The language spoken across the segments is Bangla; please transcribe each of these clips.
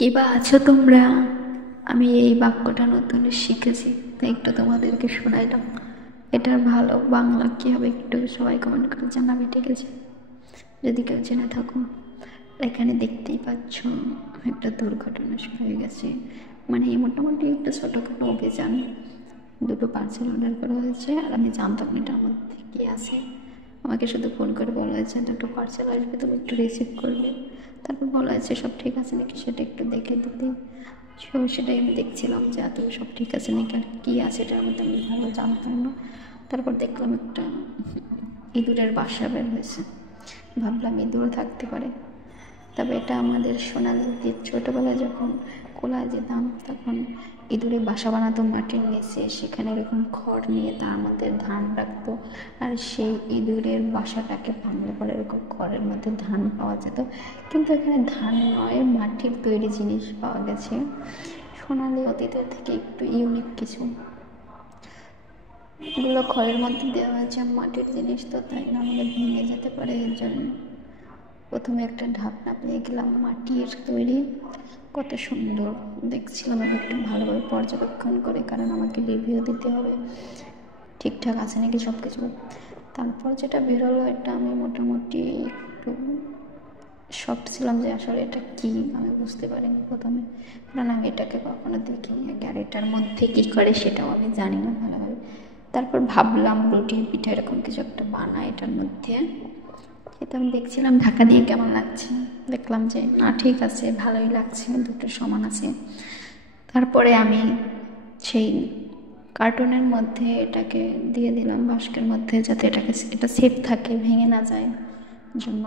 কিবা আছো তোমরা? আমি এই বাক্যটা নতুন শিখেছি, তাই একটু তোমাদেরকে শোনাইলাম। এটার ভালো বাংলা কী হবে একটু সবাই কমেন্ট করে জানাবে, ঠিক আছে? যদি কেউ জেনে থাকো। এখানে দেখতেই পাচ্ছ একটা দুর্ঘটনা হয়ে গেছে, মানে এই মোটামুটি একটা ছোটোখাটো অভিযান। দুটো পার্সেল অর্ডার করা হয়েছে আর আমি জানতাম না এটার মধ্যে কী আছে। আমাকে শুধু ফোন করে বলা হয়েছে দুটো পার্সেল আসবে, তুমি একটু রিসিভ করবে। তারপর বলা হয়েছে সব ঠিক আছে নাকি সেটা একটু দেখে দিতে। সেটাই আমি দেখছিলাম যে এত সব ঠিক আছে নাকি আর কী আছে এটার মধ্যে আমি ভালো জানতাম না। তারপর দেখলাম একটা ইঁদুরের বাসা বের হয়েছে, ভাবলাম ইঁদুর থাকতে পারে। তবে এটা আমাদের সোনালীতে ছোটোবেলায় যখন কোলায় যেতাম তখন ইঁদুরে বাসা বানাতো মাটির নিচে, সেখানে এরকম খড় নিয়ে তার মধ্যে ধান রাখতো, আর সেই ইঁদুরের বাসাটাকে ভাঙলে পরে এরকম খড়ের মধ্যে ধান পাওয়া যেত। কিন্তু এখানে ধান নয়, মাটির তৈরি জিনিস পাওয়া গেছে। সোনালী অতীতের থেকে একটু ইউনিক কিছু, এগুলো খড়ের মধ্যে দেওয়া হয়েছে, মাটির জিনিস তো তাই না আমাদের ভেঙে যেতে পারে। এর জন্য প্রথমে একটা ঢাকনা পেয়ে গেলাম মাটির তৈরি, কত সুন্দর দেখছিলাম। আমি একটু ভালোভাবে পর্যবেক্ষণ করে, কারণ আমাকে রিভিউ দিতে হবে ঠিকঠাক আছে নাকি সব কিছু। তারপর যেটা বেরোলো এটা আমি মোটামুটি একটু শক্ট ছিলাম যে আসলে এটা কী, আমি বুঝতে পারিনি প্রথমে, কারণ আমি এটাকে কখনো দেখিনি আর এটার মধ্যে কী করে সেটাও আমি জানি না ভালোভাবে। তারপর ভাবলাম রুটি পিঠা এরকম কিছু একটা বানায় এটার মধ্যে। এটা আমি দেখছিলাম ঢাকা দিয়ে কেমন লাগছে, দেখলাম যে না ঠিক আছে, ভালোই লাগছে, দুটো সমান আছে। তারপরে আমি সেই কার্টুনের মধ্যে এটাকে দিয়ে দিলাম বাস্কের মধ্যে, যাতে এটা সেফ থাকে, ভেঙে না যায় জন্য।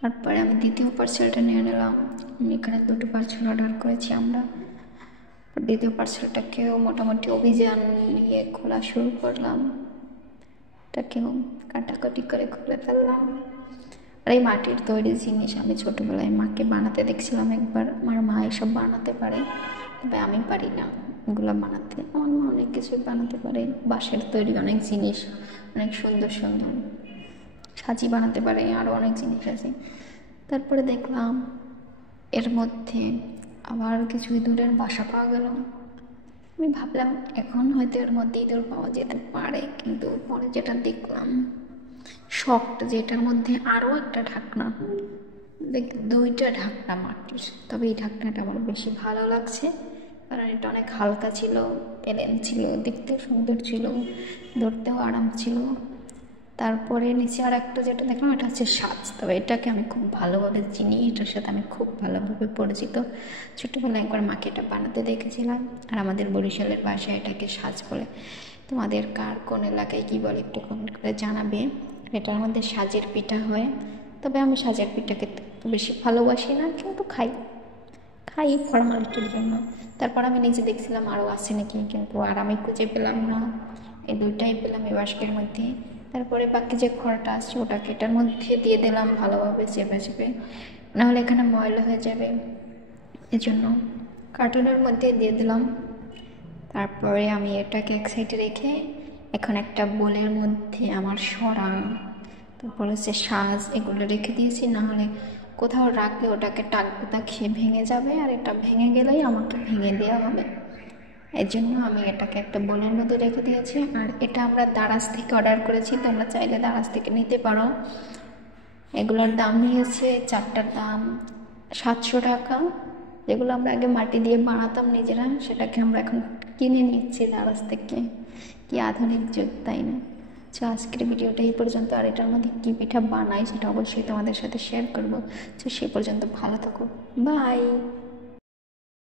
তারপরে আমি দ্বিতীয় পার্সেলটা নিয়ে নিলাম। আমি এখানে দুটো পার্সেল অর্ডার করেছি আমরা। দ্বিতীয় পার্সেলটাকেও মোটামুটি অভিযান নিয়ে খোলা শুরু করলাম, এটাকেও কাটাকাটি করে খুলে ফেললাম। আর এই মাটির তৈরি জিনিস আমি ছোটোবেলায় মাকে বানাতে দেখছিলাম একবার। আমার মা এসব বানাতে পারে, তবে আমি পারি না এগুলো বানাতে। আমার মা অনেক কিছুই বানাতে পারে, বাঁশের তৈরি অনেক জিনিস, অনেক সুন্দর সুন্দর সাজি বানাতে পারে, আরও অনেক জিনিস আছে। তারপরে দেখলাম এর মধ্যে আবার কিছু ইঁদুরের বাসা পাওয়া গেল। আমি ভাবলাম এখন হয়তো এর মধ্যে ইঁদুর পাওয়া যেতে পারে, কিন্তু পরে যেটা দেখলাম শক্ট, যেটার মধ্যে আরও একটা ঢাকনা, দুইটা ঢাকনা মাটির। তবে এই ঢাকনাটা আমার বেশি ভালো লাগছে, কারণ এটা অনেক হালকা ছিল, প্লেন ছিল, দেখতেও সুন্দর ছিল, ধরতেও আরাম ছিল। তারপরে নিচে আর একটা যেটা দেখলাম এটা হচ্ছে সাজ। তবে এটাকে আমি খুব ভালোভাবে চিনি, এটার সাথে আমি খুব ভালোভাবে পরিচিত। ছোটোবেলায় একবার মাকে এটা বানাতে দেখেছিলাম। আর আমাদের বরিশালের ভাষায় এটাকে সাজ বলে। তোমাদের কার কোন এলাকায় কী বলে একটু কমেন্ট করে জানাবে। এটার মধ্যে সাজের পিঠা হয়, তবে আমি সাজের পিঠাকে বেশি ভালোবাসি না, কিন্তু খাই ফর্মালিটির জন্য। তারপর আমি নিজে দেখছিলাম আরও আছে নাকি, কিন্তু আর আমি খুঁজে পেলাম না, এই দুইটাই পেলাম এই বাস্কের মধ্যে। তারপরে বাকি যে খড়টা আসছে ওটাকে এটার মধ্যে দিয়ে দিলাম ভালোভাবে চেপে চেপে, নাহলে এখানে ময়লা হয়ে যাবে, এজন্য কার্টুনের মধ্যে দিয়ে দিলাম। তারপরে আমি এটাকে এক সাইডে রেখে এখন একটা বোলের মধ্যে আমার সরা, তারপরে হচ্ছে সাজ, এগুলো রেখে দিয়েছি, নাহলে কোথাও রাখলে ওটাকে টাকটা খেয়ে ভেঙে যাবে, আর এটা ভেঙে গেলেই আমাকে ভেঙে দেওয়া হবে। এর জন্য আমি এটাকে একটা বোলের মধ্যে রেখে দিয়েছি। আর এটা আমরা দারাজ থেকে অর্ডার করেছি, তোমরা চাইলে দারাজ থেকে নিতে পারো। এগুলোর দাম নিয়েছে, চারটার দাম 700 টাকা। যেগুলো আমরা আগে মাটি দিয়ে বানাতাম নিজেরা, সেটাকে আমরা এখন কিনে নিচ্ছি দারাজ থেকে। কি আধুনিক যুগ, তাই না? তো আজকের ভিডিওটা এই পর্যন্ত। আর এটার মধ্যে কী পিঠা বানাই সেটা অবশ্যই তোমাদের সাথে শেয়ার করবো। তো সেই পর্যন্ত ভালো থাকো, বাই।